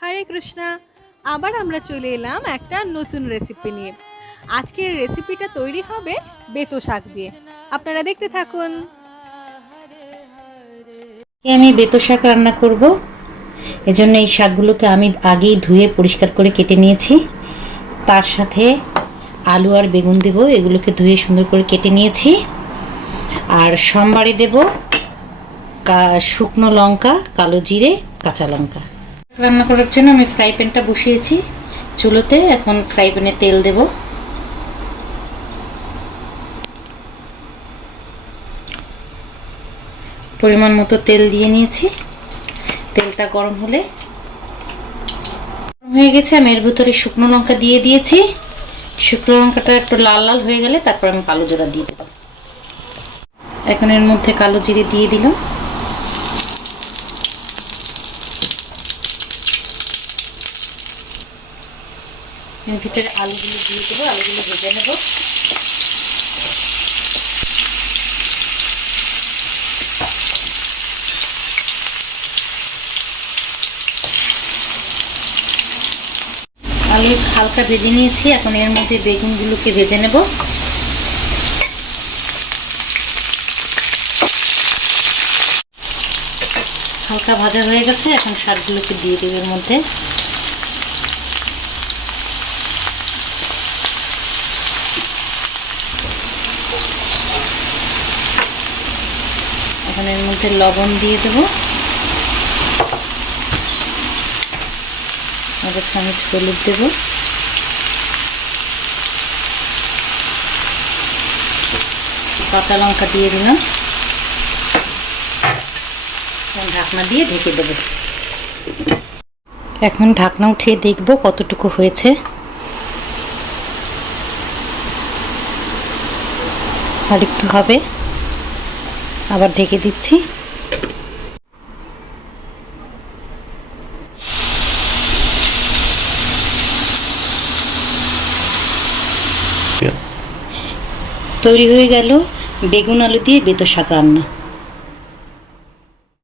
হরে কৃষ্ণা। আবার আমরা চলে এলাম একটা নতুন রেসিপি নিয়ে। আজকের রেসিপিটা তৈরি হবে বেতো শাক দিয়ে। আপনারা দেখতে থাকুন। আমি বেতো শাক রান্না করব। এজন্য এই শাকগুলোকে আমি আগেই ধুয়ে পরিষ্কার করে কেটে নিয়েছি। তার সাথে আলু আর বেগুন দেব, এগুলোকে ধুয়ে সুন্দর করে কেটে নিয়েছি। আর সোমবারে দেব শুকনো লঙ্কা, কালো জিরে, কাঁচা লঙ্কা। রান্না করার জন্য আমি ফ্রাই প্যানটা বসিয়েছি চুলোতে। এখন ফ্রাই প্যানে তেল দেব। পরিমাণ মতো তেল দিয়ে নিয়েছি। তেলটা গরম হলে হয়ে গেছে, আমি এর ভিতরে শুকনো লঙ্কা দিয়ে দিয়েছি। শুকনো লঙ্কাটা একটু লাল লাল হয়ে গেলে তারপর আমি কালো জিরা দিয়ে দেব। এখন এর মধ্যে কালো জিরে দিয়ে দিলাম। এর ভিতরে আলুগুলো দিয়ে দেবো, আলুগুলো ভেজে নেব। আলু হালকা ভেজে নিয়েছি, এখন এর মধ্যে বেগুনগুলোকে ভেজে নেব। হালকা ভাজা হয়ে গেছে, এখন শাকগুলোকে দিয়ে দেব এর মধ্যে। এখন এর মধ্যে লবণ দিয়ে দেব, আধা চামচ হলুদ দেব, কাঁচা লঙ্কা দিয়ে দিলাম। ঢাকনা দিয়ে ঢেকে দেব। এখন ঢাকনা উঠিয়ে দেখব কতটুকু হয়েছে। আর একটু হবে, আবার ঢেকে দিচ্ছি। তৈরি হয়ে গেল বেগুন আলু দিয়ে বেতো শাক রান্না।